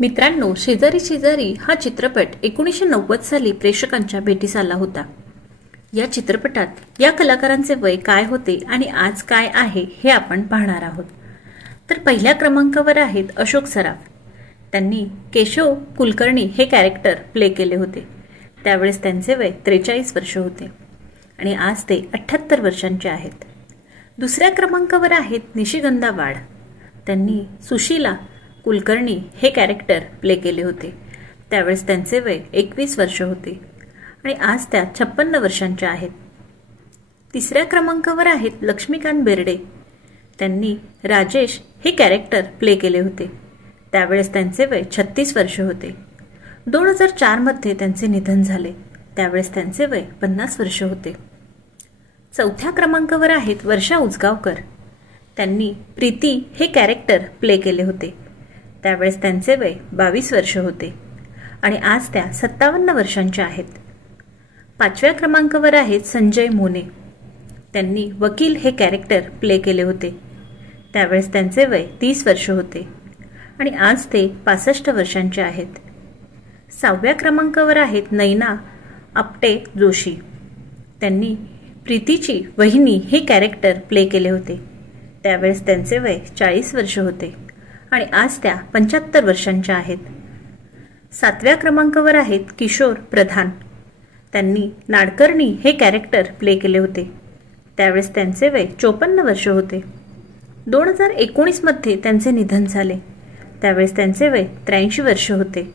मित्रांनो, शेजारी शेजारी हा चित्रपट 1990 साली प्रेक्षकांच्या भेटीस आला होता। या चित्रपटात या कलाकारांचे वय काय होते आणि आज काय आहे हे आपण पाहणार आहोत। तर पहिल्या क्रमांकावर आहेत अशोक सराफ। त्यांनी केशव कुलकर्णी हे कॅरेक्टर प्ले केले होते। त्यावेळेस त्यांचे वय 43 वर्ष होते आणि आज ते 78 वर्षांचे आहेत। दुसऱ्या क्रमांकावर आहेत निशिगंधा वाड। त्यांनी सुशीला कुलकर्णी हे कॅरेक्टर प्ले केले होते। त्यावेळेस त्यांचे वय 21 वर्ष होते आणि आज त्या 56 वर्षांच्या आहेत। तिसऱ्या क्रमांकावर आहेत लक्ष्मीकांत बेर्डे। त्यांनी राजेश हे कॅरेक्टर प्ले केले होते। त्यावेळेस त्यांचे वय 36 वर्ष होते। 2004 मध्ये त्यांचे निधन झाले। त्यावेळेस त्यांचे वय 50 वर्ष होते। चौथ्या क्रमांकावर आहेत वर्षा उजगावकर। त्यांनी प्रीती हे कॅरेक्टर प्ले केले होते। त्यावेळेस त्यांचे वय 22 वर्ष होते आणि आज त्या 57 वर्षांच्या आहेत। पाचव्या क्रमांकावर आहेत संजय मोने। त्यांनी वकील हे कॅरेक्टर प्ले केले होते। त्यावेळेस त्यांचे वय 30 वर्ष होते आणि आज ते 65 वर्षांचे आहेत। सहाव्या क्रमांकावर आहेत नैना आपटे जोशी। त्यांनी प्रीतीची वहिनी हे कॅरेक्टर प्ले केले होते। त्यावेळेस त्यांचे वय 40 वर्ष होते आणि आज त्या 75 वर्षांच्या आहेत। सातव्या क्रमांकावर आहेत किशोर प्रधान। त्यांनी नाडकर्णी हे कॅरेक्टर प्ले केले होते। त्यावेळेस त्यांचे वय 54 वर्ष होते। 2019 मध्ये त्यांचे निधन झाले। त्यावेळेस त्यांचे वय 83 वर्ष होते।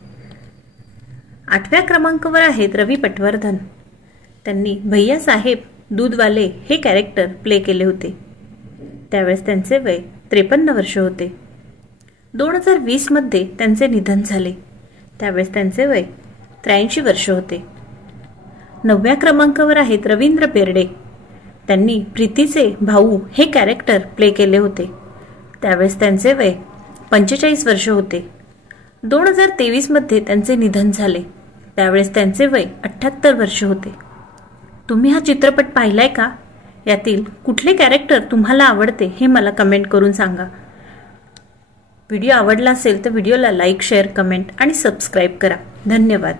आठव्या क्रमांकावर आहेत रवी पटवर्धन। त्यांनी भैया साहेब दूधवाले हे कॅरेक्टर प्ले केले होते। त्यावेळेस त्यांचे वय 53 वर्ष होते। 2020 मध्ये त्यांचे निधन झाले। त्यावेळेस त्यांचे वय 83 वर्ष होते। नवव्या क्रमांकावर आहेत रवींद्र बेर्डे। त्यांनी प्रीतीचे भाऊ हे कॅरेक्टर प्ले केले होते। त्यावेळेस त्यांचे वय 45 वर्ष होते। 2023 मध्ये त्यांचे निधन झाले। त्यावेळेस त्यांचे वय 78 वर्ष होते। तुम्ही हा चित्रपट पाहिलाय का? यातील कुठले कॅरेक्टर तुम्हाला आवडते हे मला कमेंट करून सांगा। व्हिडिओ आवडला असेल तर व्हिडिओला लाईक, शेअर, कमेंट आणि सबस्क्राईब करा। धन्यवाद।